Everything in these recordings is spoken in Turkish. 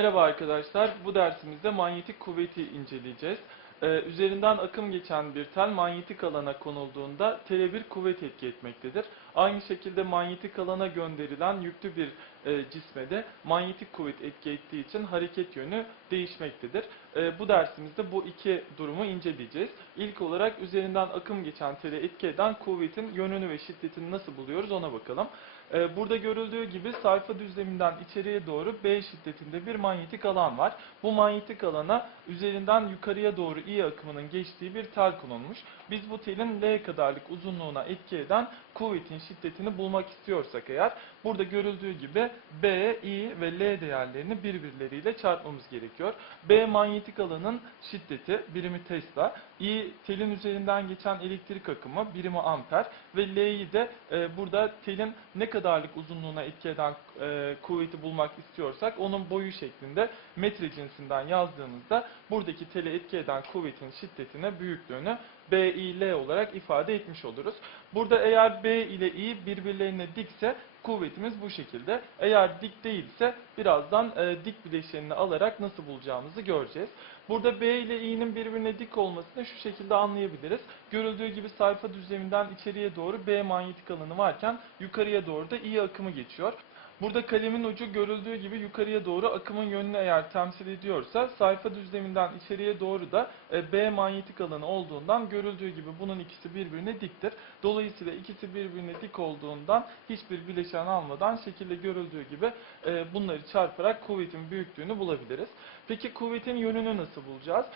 Merhaba arkadaşlar. Bu dersimizde manyetik kuvveti inceleyeceğiz. Ee, üzerinden akım geçen bir tel manyetik alana konulduğunda tele bir kuvvet etki etmektedir. Aynı şekilde manyetik alana gönderilen yüklü bir e, cisme de manyetik kuvvet etki ettiği için hareket yönü değişmektedir. Ee, bu dersimizde bu iki durumu inceleyeceğiz. İlk olarak üzerinden akım geçen tele etki eden kuvvetin yönünü ve şiddetini nasıl buluyoruz ona bakalım. Ee, Burada görüldüğü gibi sayfa düzleminden içeriye doğru B şiddetinde bir manyetik alan var. Bu manyetik alana üzerinden yukarıya doğru I akımının geçtiği bir tel konulmuş. Biz bu telin L kadarlık uzunluğuna etki eden kuvvetin şiddetini bulmak istiyorsak eğer burada görüldüğü gibi B, I ve L değerlerini birbirleriyle çarpmamız gerekiyor. B manyetik alanın şiddeti birimi Tesla, I telin üzerinden geçen elektrik akımı birimi amper ve L'yi de e, burada telin ne kadarlık uzunluğuna etki eden e, kuvveti bulmak istiyorsak onun boyu şeklinde metre cinsinden yazdığımızda buradaki tele etki eden kuvvetin şiddetine büyüklüğünü B, I, L olarak ifade etmiş oluruz. Burada eğer B ile I birbirlerine dikse kuvvetimiz bu şekilde. Eğer dik değilse birazdan e, dik bileşenini alarak nasıl bulacağımızı göreceğiz. Burada B ile i'nin birbirine dik olmasını şu şekilde anlayabiliriz. Görüldüğü gibi sayfa düzleminden içeriye doğru B manyetik alanı varken yukarıya doğru da i akımı geçiyor. Burada kalemin ucu görüldüğü gibi yukarıya doğru akımın yönünü eğer temsil ediyorsa sayfa düzleminden içeriye doğru da e, B manyetik alanı olduğundan görüldüğü gibi bunun ikisi birbirine diktir. Dolayısıyla ikisi birbirine dik olduğundan hiçbir bileşen almadan şekilde görüldüğü gibi e, bunları çarparak kuvvetin büyüklüğünü bulabiliriz. Peki kuvvetin yönünü nasıl bulacağız?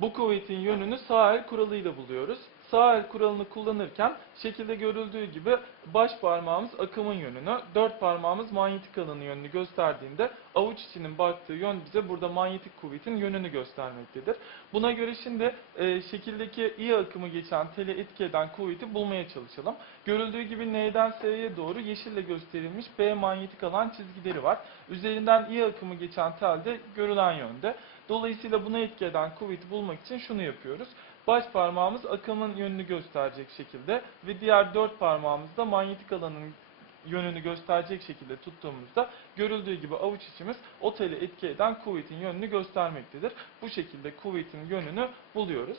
Bu kuvvetin yönünü sağ el kuralıyla buluyoruz. Sağ el kuralını kullanırken şekilde görüldüğü gibi baş parmağımız akımın yönünü, dört parmağımız manyetik alanın yönünü gösterdiğinde avuç içinin baktığı yön bize burada manyetik kuvvetin yönünü göstermektedir. Buna göre şimdi e, şekildeki i akımı geçen tele etki eden kuvveti bulmaya çalışalım. Görüldüğü gibi N'den S'ye doğru yeşille gösterilmiş B manyetik alan çizgileri var. Üzerinden i akımı geçen tel görülen yönde. Dolayısıyla buna etki eden kuvveti bulmak için şunu yapıyoruz. Baş parmağımız akımın yönünü gösterecek şekilde ve diğer dört parmağımız da manyetik alanın yönünü gösterecek şekilde tuttuğumuzda görüldüğü gibi avuç içimiz o etki eden kuvvetin yönünü göstermektedir. Bu şekilde kuvvetin yönünü buluyoruz.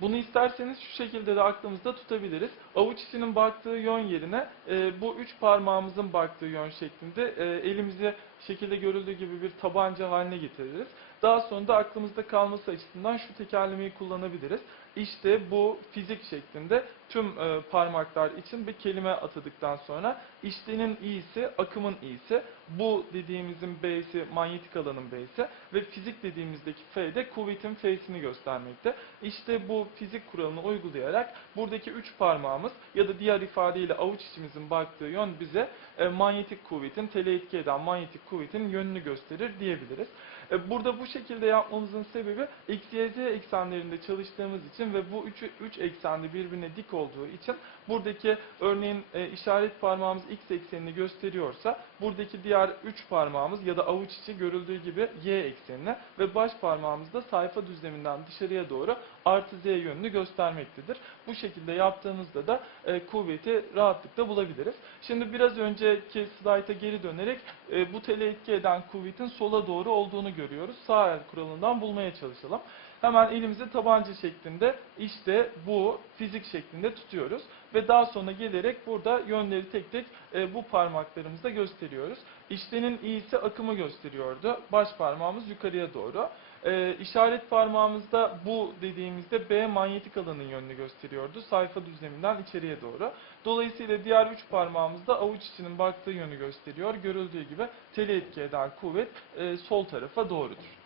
Bunu isterseniz şu şekilde de aklımızda tutabiliriz. Avuç içinin baktığı yön yerine e, bu üç parmağımızın baktığı yön şeklinde e, elimizi şekilde görüldüğü gibi bir tabanca haline getiririz. Daha sonra da aklımızda kalması açısından şu tekerlemeyi kullanabiliriz. İşte bu fizik şeklinde tüm e, parmaklar için bir kelime atadıktan sonra iştenin i'si akımın i'si, bu dediğimizin b'si manyetik alanın b'si ve fizik dediğimizdeki f de kuvvetin f'sini göstermekte. İşte bu fizik kuralını uygulayarak buradaki üç parmağımız ya da diğer ifadeyle avuç içimizin baktığı yön bize e, manyetik kuvvetin, tele etki eden manyetik kuvvetin yönünü gösterir diyebiliriz. E, Burada bu şekilde yapmamızın sebebi x, y, z eksenlerinde çalıştığımız için ve bu üç, üç eksende birbirine dik olduğu için buradaki örneğin e, işaret parmağımız x eksenini gösteriyorsa buradaki diğer üç parmağımız ya da avuç içi görüldüğü gibi y eksenine ve baş parmağımız da sayfa düzleminden dışarıya doğru artı z yönünü göstermektedir. Bu şekilde yaptığımızda da e, kuvveti rahatlıkla bulabiliriz. Şimdi biraz önceki slayta geri dönerek e, bu tele etki eden kuvvetin sola doğru olduğunu görüyoruz. Sağ el kuralından bulmaya çalışalım. Hemen elimizi tabanca şeklinde işte bu fizik şeklinde tutuyoruz. Ve daha sonra gelerek burada yönleri tek tek e, bu parmaklarımızda gösteriyoruz. İştenin i'si akımı gösteriyordu. Baş parmağımız yukarıya doğru. E, işaret parmağımızda bu dediğimizde B manyetik alanın yönünü gösteriyordu. Sayfa düzleminden içeriye doğru. Dolayısıyla diğer üç parmağımızda avuç içinin baktığı yönü gösteriyor. Görüldüğü gibi tele etki eden kuvvet e, sol tarafa doğrudur.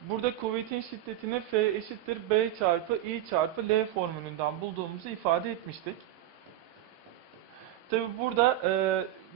Burada kuvvetin şiddetini F eşittir B çarpı I çarpı L formülünden bulduğumuzu ifade etmiştik. Tabi burada e,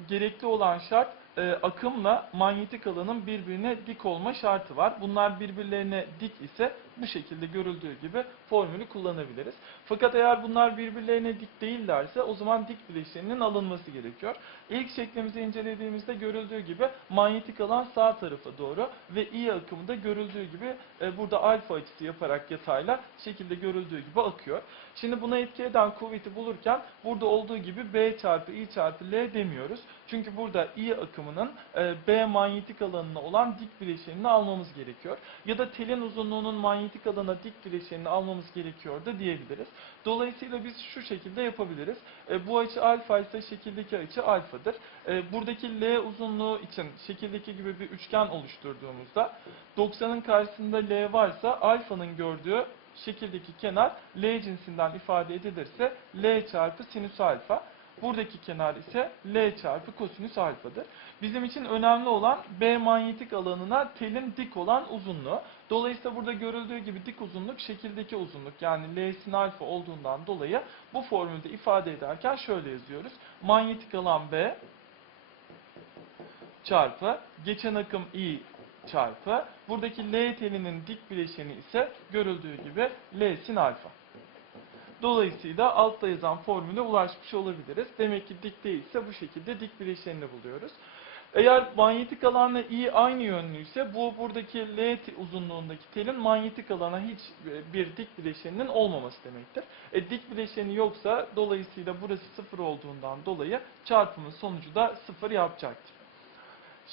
gerekli olan şart e, akımla manyetik alanın birbirine dik olma şartı var. Bunlar birbirlerine dik ise bu şekilde görüldüğü gibi formülü kullanabiliriz. Fakat eğer bunlar birbirlerine dik değillerse o zaman dik bileşeninin alınması gerekiyor. İlk şeklimizi incelediğimizde görüldüğü gibi manyetik alan sağ tarafa doğru ve i akımı da görüldüğü gibi e, burada alfa açısı yaparak yatayla şekilde görüldüğü gibi akıyor. Şimdi buna etki eden kuvveti bulurken burada olduğu gibi B çarpı I çarpı L demiyoruz. Çünkü burada I akımının e, B manyetik alanına olan dik bileşenini almamız gerekiyor. Ya da telin uzunluğunun manyetik alana dik bileşenini almamız gerekiyor da diyebiliriz. Dolayısıyla biz şu şekilde yapabiliriz. E, bu açı alfa ise şekildeki açı alfadır. E, buradaki L uzunluğu için şekildeki gibi bir üçgen oluşturduğumuzda 90'ın karşısında L varsa alfanın gördüğü şekildeki kenar L cinsinden ifade edilirse L çarpı sinüs alfa. Buradaki kenar ise L çarpı kosinüs alfadır. Bizim için önemli olan B manyetik alanına telin dik olan uzunluğu. Dolayısıyla burada görüldüğü gibi dik uzunluk şekildeki uzunluk yani L sin alfa olduğundan dolayı bu formülde ifade ederken şöyle yazıyoruz. Manyetik alan B çarpı geçen akım I çarpı buradaki L telinin dik bileşeni ise görüldüğü gibi L sin alfa. Dolayısıyla altta yazan formüle ulaşmış olabiliriz. Demek ki dik değilse bu şekilde dik bileşenini buluyoruz. Eğer manyetik alanla I aynı yönlüyse bu buradaki L uzunluğundaki telin manyetik alana hiç e, bir dik bileşeninin olmaması demektir. E, dik bileşeni yoksa dolayısıyla burası sıfır olduğundan dolayı çarpımın sonucu da sıfır yapacaktır.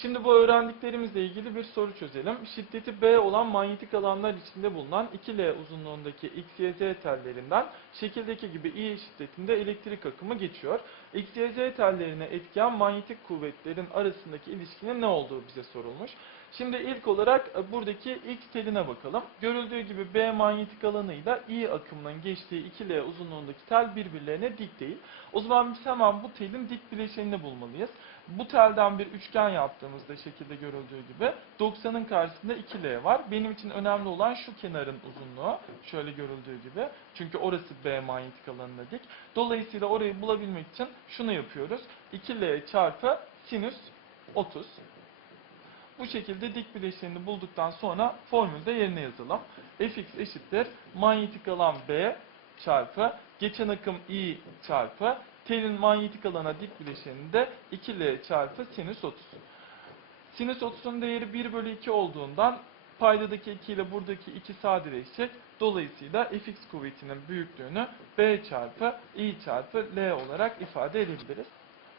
Şimdi bu öğrendiklerimizle ilgili bir soru çözelim. Şiddeti B olan manyetik alanlar içinde bulunan 2L uzunluğundaki X, Y, Z tellerinden şekildeki gibi I şiddetinde elektrik akımı geçiyor. X, Y, Z tellerine etkiyen manyetik kuvvetlerin arasındaki ilişkinin ne olduğu bize sorulmuş. Şimdi ilk olarak e, buradaki X teline bakalım. Görüldüğü gibi B manyetik alanıyla I akımının geçtiği 2L uzunluğundaki tel birbirlerine dik değil. O zaman biz hemen bu telin dik bileşenini bulmalıyız. Bu telden bir üçgen yaptığımızda şekilde görüldüğü gibi 90'ın karşısında 2L var. Benim için önemli olan şu kenarın uzunluğu. Şöyle görüldüğü gibi. Çünkü orası B manyetik alanına dik. Dolayısıyla orayı bulabilmek için şunu yapıyoruz. 2L çarpı sinüs 30. Bu şekilde dik bileşenini bulduktan sonra formülde yerine yazalım. Fx eşittir manyetik alan B çarpı geçen akım I çarpı telin manyetik alana dik bileşeninde 2L çarpı sinüs 30. Sinüs 30'un değeri 1 bölü 2 olduğundan paydadaki 2 ile buradaki 2 sadeleşecek. Dolayısıyla fx kuvvetinin büyüklüğünü B çarpı I çarpı L olarak ifade edebiliriz.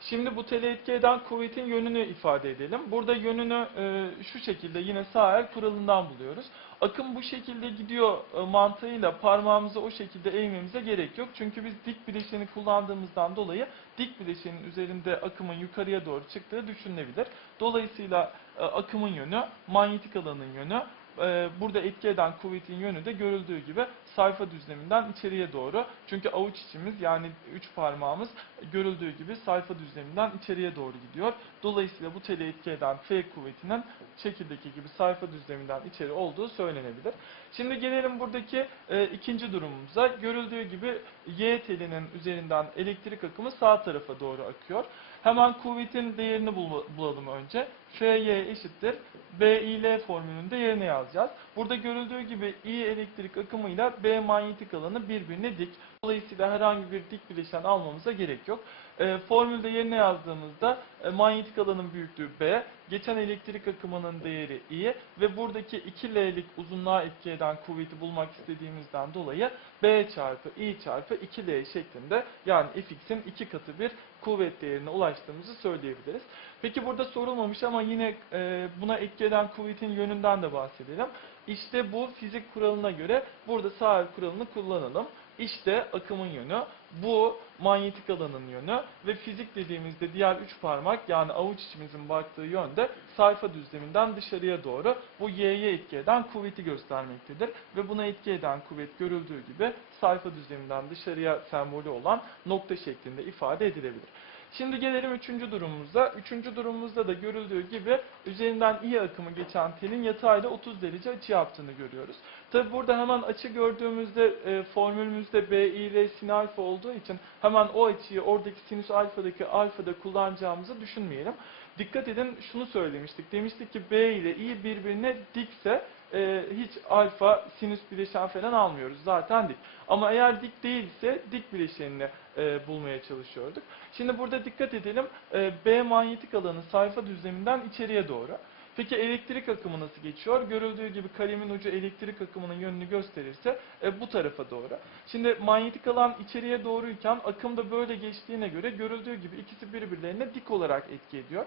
Şimdi bu tele etki eden kuvvetin yönünü ifade edelim. Burada yönünü e, şu şekilde yine sağ el kuralından buluyoruz. Akım bu şekilde gidiyor e, mantığıyla parmağımızı o şekilde eğmemize gerek yok. Çünkü biz dik bileşeni kullandığımızdan dolayı dik bileşenin üzerinde akımın yukarıya doğru çıktığı düşünülebilir. Dolayısıyla e, akımın yönü, manyetik alanın yönü, e, burada etki eden kuvvetin yönü de görüldüğü gibi sayfa düzleminden içeriye doğru. Çünkü avuç içimiz yani üç parmağımız görüldüğü gibi sayfa düzleminden içeriye doğru gidiyor. Dolayısıyla bu tele etki eden F kuvvetinin şekildeki gibi sayfa düzleminden içeri olduğu söylenebilir. Şimdi gelelim buradaki e, ikinci durumumuza. Görüldüğü gibi Y telinin üzerinden elektrik akımı sağ tarafa doğru akıyor. Hemen kuvvetin değerini bul- bulalım önce. Fy eşittir. BIL formülünde yerine yazacağız. Burada görüldüğü gibi I elektrik akımıyla B manyetik alanı birbirine dik. Dolayısıyla herhangi bir dik bileşen almamıza gerek yok. E, formülde yerine yazdığımızda e, manyetik alanın büyüklüğü B, geçen elektrik akımının değeri I ve buradaki 2L'lik uzunluğa etki eden kuvveti bulmak istediğimizden dolayı B çarpı I çarpı 2L şeklinde yani Fx'in iki katı bir kuvvet değerine ulaştığımızı söyleyebiliriz. Peki burada sorulmamış ama yine e, buna etki eden kuvvetin yönünden de bahsedelim. İşte bu fizik kuralına göre burada sağ el kuralını kullanalım. İşte akımın yönü, bu manyetik alanın yönü ve fizik dediğimizde diğer üç parmak yani avuç içimizin baktığı yönde sayfa düzleminden dışarıya doğru bu y'ye etki eden kuvveti göstermektedir. Ve buna etki eden kuvvet görüldüğü gibi sayfa düzleminden dışarıya sembolü olan nokta şeklinde ifade edilebilir. Şimdi gelelim üçüncü durumumuza. Üçüncü durumumuzda da görüldüğü gibi üzerinden i akımı geçen telin yatayla 30 derece açı yaptığını görüyoruz. Tabi burada hemen açı gördüğümüzde e, formülümüzde B, I, L, sin alfa olduğu için hemen o açıyı oradaki sinüs alfadaki alfada kullanacağımızı düşünmeyelim. Dikkat edin şunu söylemiştik. Demiştik ki B ile I birbirine dikse e, hiç alfa sinüs bileşen falan almıyoruz. Zaten dik. Ama eğer dik değilse dik bileşenini e, bulmaya çalışıyorduk. Şimdi burada dikkat edelim. E, B manyetik alanı sayfa düzleminden içeriye doğru. Peki elektrik akımı nasıl geçiyor? Görüldüğü gibi kalemin ucu elektrik akımının yönünü gösterirse e, bu tarafa doğru. Şimdi manyetik alan içeriye doğruyken akım da böyle geçtiğine göre görüldüğü gibi ikisi birbirlerine dik olarak etki ediyor.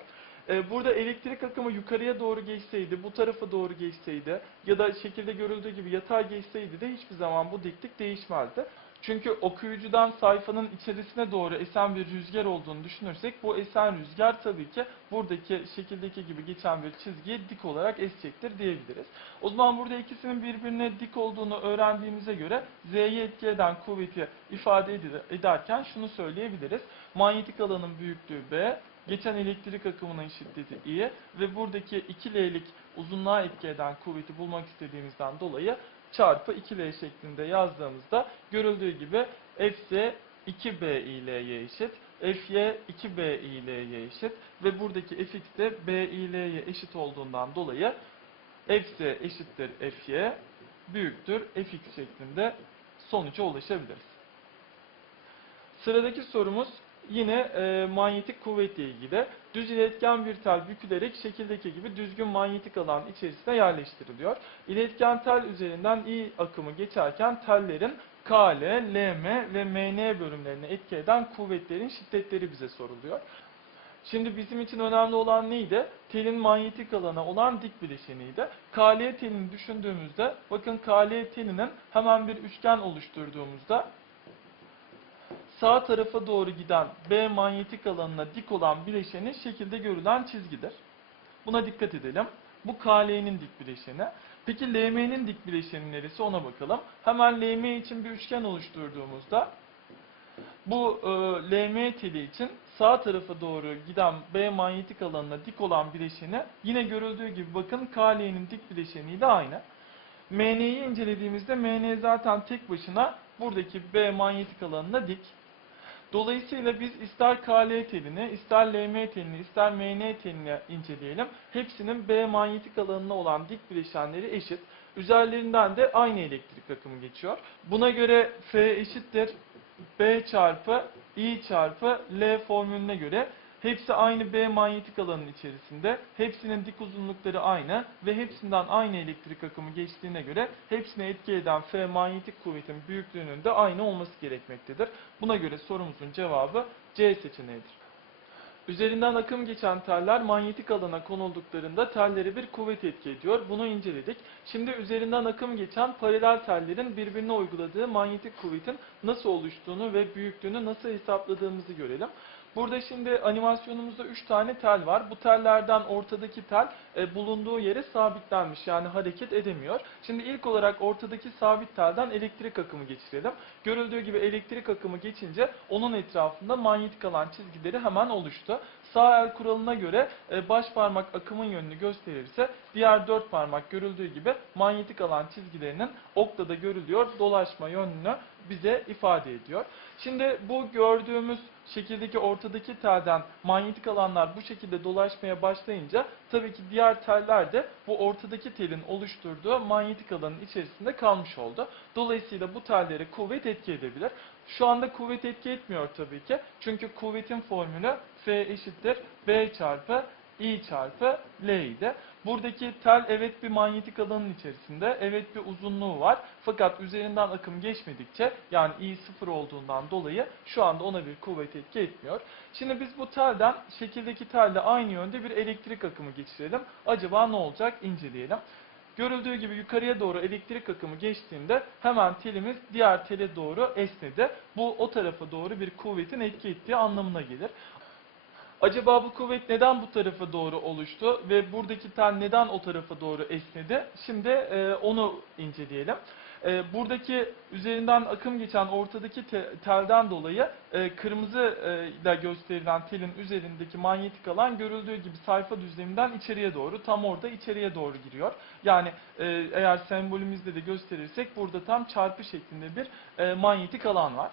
E, Burada elektrik akımı yukarıya doğru geçseydi, bu tarafa doğru geçseydi ya da şekilde görüldüğü gibi yatay geçseydi de hiçbir zaman bu diklik değişmezdi. Çünkü okuyucudan sayfanın içerisine doğru esen bir rüzgar olduğunu düşünürsek bu esen rüzgar tabii ki buradaki şekildeki gibi geçen bir çizgiye dik olarak esecektir diyebiliriz. O zaman burada ikisinin birbirine dik olduğunu öğrendiğimize göre Z'ye etki eden kuvveti ifade ed- ederken şunu söyleyebiliriz. Manyetik alanın büyüklüğü B, geçen elektrik akımının şiddeti I ve buradaki 2L'lik uzunluğa etki eden kuvveti bulmak istediğimizden dolayı çarpı 2L şeklinde yazdığımızda görüldüğü gibi Fs 2B İL'ye eşit, Fy 2B İL'ye eşit ve buradaki Fx de B İL'ye eşit olduğundan dolayı Fs eşittir Fy büyüktür Fx şeklinde sonuca ulaşabiliriz. Sıradaki sorumuz yine e, manyetik kuvvetle ilgili. Düz iletken bir tel bükülerek şekildeki gibi düzgün manyetik alan içerisine yerleştiriliyor. İletken tel üzerinden I akımı geçerken tellerin KL, LM ve MN bölümlerine etki eden kuvvetlerin şiddetleri bize soruluyor. Şimdi bizim için önemli olan neydi? Telin manyetik alana olan dik bileşeniydi. KL telini düşündüğümüzde, bakın KL telinin hemen bir üçgen oluşturduğumuzda sağ tarafa doğru giden B manyetik alanına dik olan bileşenin şekilde görülen çizgidir. Buna dikkat edelim. Bu KL'nin dik bileşeni. Peki LM'nin dik bileşeni neresi ona bakalım. Hemen LM için bir üçgen oluşturduğumuzda bu e, LM teli için sağ tarafa doğru giden B manyetik alanına dik olan bileşeni yine görüldüğü gibi bakın KL'nin dik bileşeniyle aynı. MN'yi incelediğimizde MN zaten tek başına buradaki B manyetik alanına dik. Dolayısıyla biz ister KL telini, ister LM telini, ister MN telini inceleyelim. Hepsinin B manyetik alanına olan dik bileşenleri eşit. Üzerlerinden de aynı elektrik akımı geçiyor. Buna göre F eşittir B çarpı I çarpı L formülüne göre hepsi aynı B manyetik alanın içerisinde. Hepsinin dik uzunlukları aynı ve hepsinden aynı elektrik akımı geçtiğine göre hepsine etki eden F manyetik kuvvetin büyüklüğünün de aynı olması gerekmektedir. Buna göre sorumuzun cevabı C seçeneğidir. Üzerinden akım geçen teller manyetik alana konulduklarında tellere bir kuvvet etki ediyor. Bunu inceledik. Şimdi üzerinden akım geçen paralel tellerin birbirine uyguladığı manyetik kuvvetin nasıl oluştuğunu ve büyüklüğünü nasıl hesapladığımızı görelim. Burada şimdi animasyonumuzda 3 tane tel var. Bu tellerden ortadaki tel e, bulunduğu yere sabitlenmiş yani hareket edemiyor. Şimdi ilk olarak ortadaki sabit telden elektrik akımı geçirelim. Görüldüğü gibi elektrik akımı geçince onun etrafında manyetik alan çizgileri hemen oluştu. Sağ el kuralına göre e, baş parmak akımın yönünü gösterirse diğer dört parmak görüldüğü gibi manyetik alan çizgilerinin oktada görülüyor dolaşma yönünü bize ifade ediyor. Şimdi bu gördüğümüz şekildeki ortadaki telden manyetik alanlar bu şekilde dolaşmaya başlayınca tabii ki diğer teller de bu ortadaki telin oluşturduğu manyetik alanın içerisinde kalmış oldu. Dolayısıyla bu tellere kuvvet etki edebilir. Şu anda kuvvet etki etmiyor tabii ki. Çünkü kuvvetin formülü F eşittir B çarpı I çarpı L idi. Buradaki tel evet bir manyetik alanın içerisinde, evet bir uzunluğu var. Fakat üzerinden akım geçmedikçe yani I sıfır olduğundan dolayı şu anda ona bir kuvvet etki etmiyor. Şimdi biz bu telden şekildeki telde aynı yönde bir elektrik akımı geçirelim. Acaba ne olacak inceleyelim. Görüldüğü gibi yukarıya doğru elektrik akımı geçtiğinde hemen telimiz diğer tele doğru esnedi. Bu o tarafa doğru bir kuvvetin etki ettiği anlamına gelir. Acaba bu kuvvet neden bu tarafa doğru oluştu ve buradaki tel neden o tarafa doğru esnedi? Şimdi e, onu inceleyelim. E, buradaki üzerinden akım geçen ortadaki te- telden dolayı e, kırmızı e, ile gösterilen telin üzerindeki manyetik alan görüldüğü gibi sayfa düzleminden içeriye doğru tam orada içeriye doğru giriyor. Yani e, eğer sembolümüzde de gösterirsek burada tam çarpı şeklinde bir e, manyetik alan var.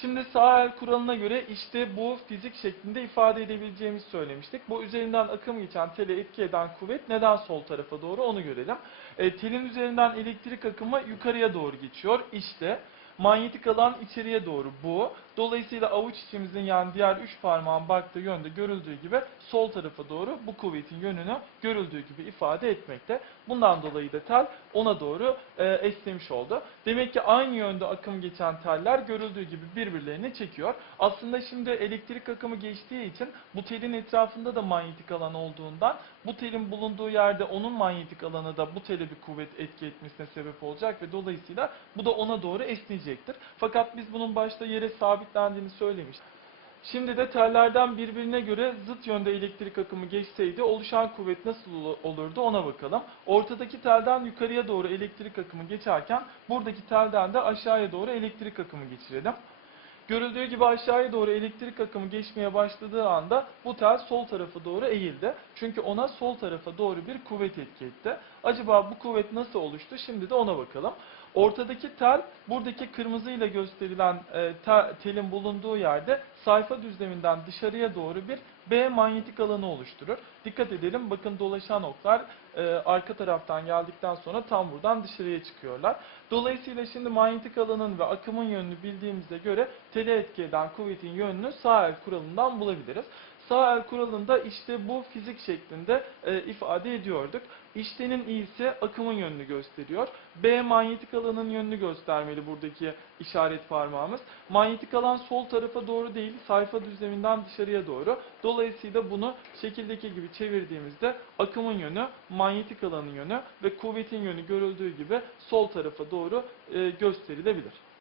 Şimdi sağ el kuralına göre işte bu fizik şeklinde ifade edebileceğimizi söylemiştik. Bu üzerinden akım geçen tele etki eden kuvvet neden sol tarafa doğru onu görelim. E, telin üzerinden elektrik akımı yukarıya doğru geçiyor. İşte manyetik alan içeriye doğru bu. Dolayısıyla avuç içimizin yani diğer üç parmağın baktığı yönde görüldüğü gibi sol tarafa doğru bu kuvvetin yönünü görüldüğü gibi ifade etmekte. Bundan dolayı da tel ona doğru e, esnemiş oldu. Demek ki aynı yönde akım geçen teller görüldüğü gibi birbirlerini çekiyor. Aslında şimdi elektrik akımı geçtiği için bu telin etrafında da manyetik alan olduğundan bu telin bulunduğu yerde onun manyetik alanı da bu tele bir kuvvet etki etmesine sebep olacak ve dolayısıyla bu da ona doğru esneyecektir. Fakat biz bunun başta yere sabitlendiğini söylemiştik. Şimdi de tellerden birbirine göre zıt yönde elektrik akımı geçseydi oluşan kuvvet nasıl ol- olurdu ona bakalım. Ortadaki telden yukarıya doğru elektrik akımı geçerken buradaki telden de aşağıya doğru elektrik akımı geçirelim. Görüldüğü gibi aşağıya doğru elektrik akımı geçmeye başladığı anda bu tel sol tarafa doğru eğildi. Çünkü ona sol tarafa doğru bir kuvvet etki etti. Acaba bu kuvvet nasıl oluştu? Şimdi de ona bakalım. Ortadaki tel buradaki kırmızıyla gösterilen e, te- telin bulunduğu yerde sayfa düzleminden dışarıya doğru bir B manyetik alanı oluşturur. Dikkat edelim bakın dolaşan oklar e, arka taraftan geldikten sonra tam buradan dışarıya çıkıyorlar. Dolayısıyla şimdi manyetik alanın ve akımın yönünü bildiğimize göre tele etki eden kuvvetin yönünü sağ el kuralından bulabiliriz. Sağ el kuralında işte bu fizik şeklinde e, ifade ediyorduk. İştenin iyisi akımın yönünü gösteriyor. B manyetik alanın yönünü göstermeli buradaki işaret parmağımız. Manyetik alan sol tarafa doğru değil, sayfa düzleminden dışarıya doğru. Dolayısıyla bunu şekildeki gibi çevirdiğimizde akımın yönü, manyetik alanın yönü ve kuvvetin yönü görüldüğü gibi sol tarafa doğru e, gösterilebilir.